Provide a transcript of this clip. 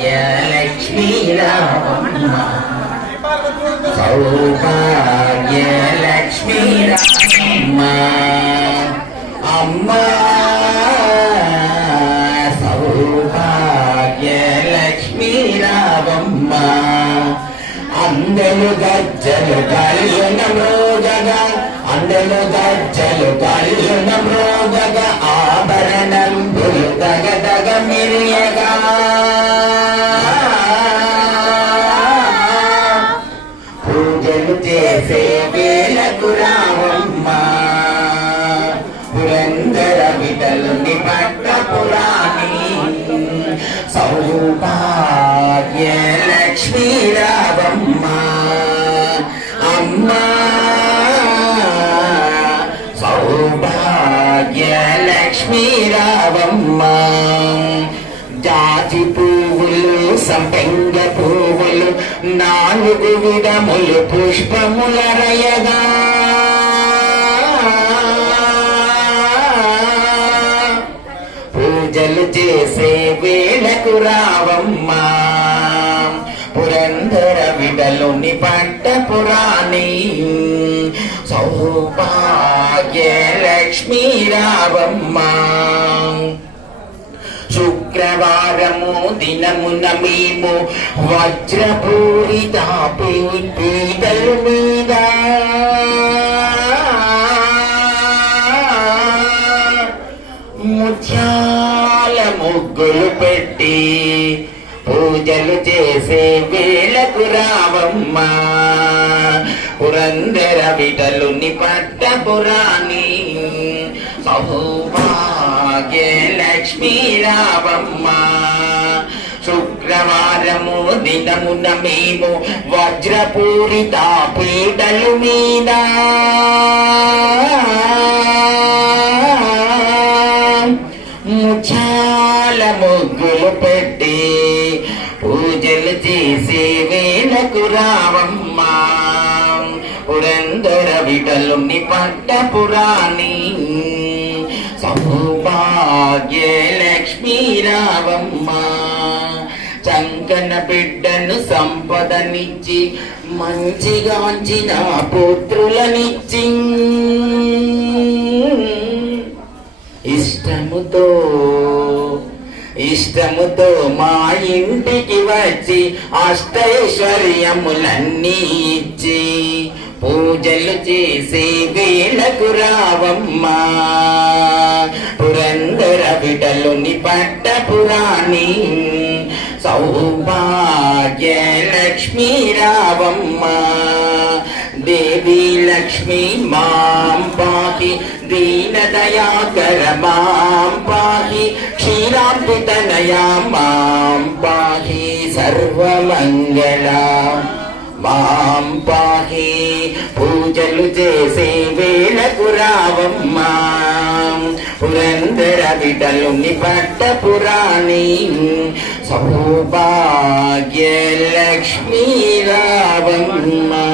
సౌభాగ్యలక్ష్మీ రామమ్మ సౌభాగ్యలక్ష్మీ రామమ్మ అమ్మ సౌభాగ్యలక్ష్మీ రామమ్మ అందరు గజ్జలు కలియున అందరు గజ్జలు కళ్ళున మృగగా ఆభరణం దగ దగ మిరియగా. పూజలు చేసే వేలకు రావమ్మ. పురందర విటలుని పట్ట పురాణి. సౌభాగ్య లక్ష్మీ లక్ష్మీ రావమ్మ జాజి పువ్వులు సంపెంగ పువ్వులు నాలుగు విధములు పుష్పముల రయగా. పూజలు చేసే వేళకు రావమ్మా. పురంధర విడలుని పట్ట పురాణి. సౌభాగ్య లక్ష్మీ రావమ్మ శుక్రవారము దినమున మేము వజ్రపూరిత పీ- పీటల మీద. ముత్యాల ముగ్గులు పెట్టి పూజలు చేసే వేళకు రావమ్మా. పురందర విటలుని పట్ట పురాణి. సౌభాగ్య లక్ష్మీ రావమ్మా. శుక్రవారము దినమున మేము వజ్రపూరిత పీటలు మీద. ముచ్చాల ముగ్గులు పెట్టి చేసే రావమ్మా. పురందర విటలుని పట్ట పురాణి. సౌభాగ్య లక్ష్మీ రావమ్మా చంకన బిడ్డను సంపదనిచ్చి మంచిగాంచిన పుత్రులనిచ్చి. ఇష్టముతో ఇష్టముతో మా ఇంటికి వచ్చి అష్టైశ్వర్యములన్నీ ఇచ్చి పూజలు చేసే వేళకు రావమ్మా. పురందర విటలుని పట్ట పురాణి సౌభాగ్య లక్ష్మీ రావమ్మా. దేవి లక్ష్మీ మాం పాహి దీనదయాకర మాం పాహి క్షీరాబ్దితనయా మాం పాహి సర్వమంగళ మాం పాహి పూజలు చేసే వేళకు రావమ్మా పురందర విడలు నిపట్ట పురాణి సౌభాగ్య లక్ష్మీ రావమ్మా